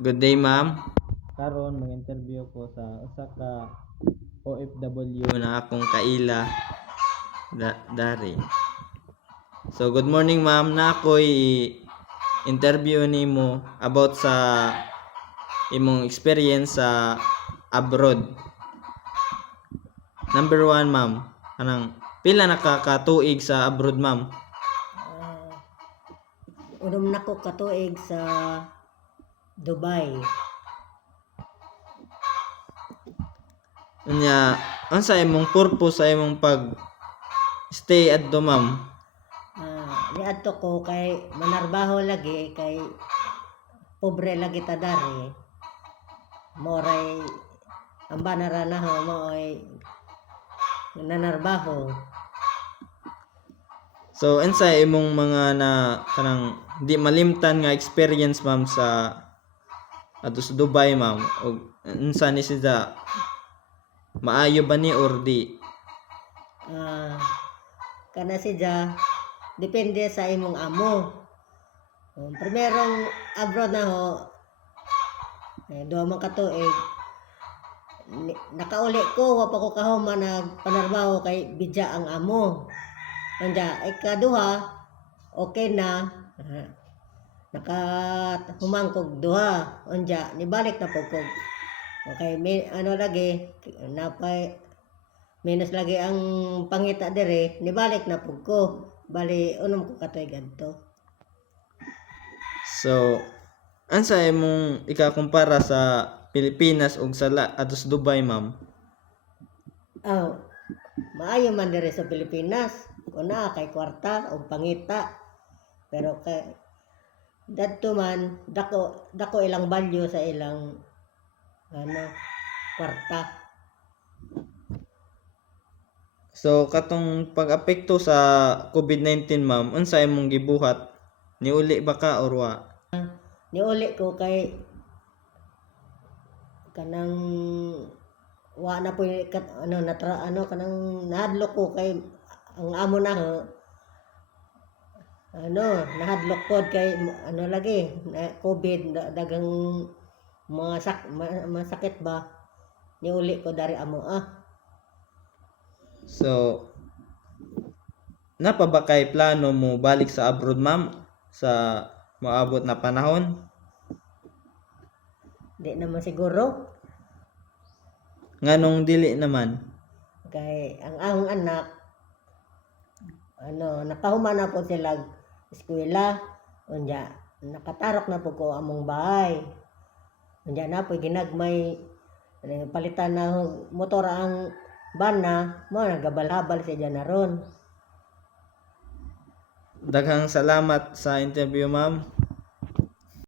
Good day, ma'am. Karon mag-interview ko sa usa ka OFW na akong kaila dari. So good morning, ma'am. Na ako'y interview nimo about sa imong experience sa abroad. Number 1, ma'am. Anang pila nakakatuig sa abroad, ma'am? Unom na ko katuig sa Dubai. Unya, unsa imong purpose sa imong pag stay adto, ma'am? Niadto ko kay manarbaho lagi kay pobre lagi ta dari. Moray ang banara na ho mo'y nanarbaho. So, unsa imong mga na kanang di malimtan nga experience, ma'am, sa adto sa Dubai, ma'am? Og unsa ni siya maayo ba ni or di? Kana siya depende sa imong amo. Primerong abroad na ho duha man katuig nakauli ko wa pa ko kahuman nagpanarbaho kay bidya ang amo. Anya ikaduha okay na nakahumang kog duha anya nibalik na pud kog okay may ano lagi napay minus lagi ang pangita dire nibalik na pud ko bali unom ko katuig adto. So, unsa imong ikakumpara sa Pilipinas ug sa adto sa Dubai, ma'am? Maayo man dire sa Pilipinas una kay kwarta o pangita pero kay dadto man dako ilang value sa ilang kwarta. So, katong pag-apekto sa COVID-19, ma'am, unsa imong gibuhat? Niuli ba ka or wa? Niuli ko kay kanang wa na po kanang nahadlok ko kay ang amo na ho nahadlok pod kay lagi COVID dagang masakit ba niuli ko dari amo So, napa ba kay plano mo balik sa abroad, ma'am, sa maabot na panahon? Di naman siguro Nganong dili naman? kay ang ahong anak nakahuman na po sila eskwela unya nakatarok na po ko among bahay unya na po ginagmay palitan na motor ang bana mo nagabal-habal siya na ron. Daghang salamat sa interview, ma'am.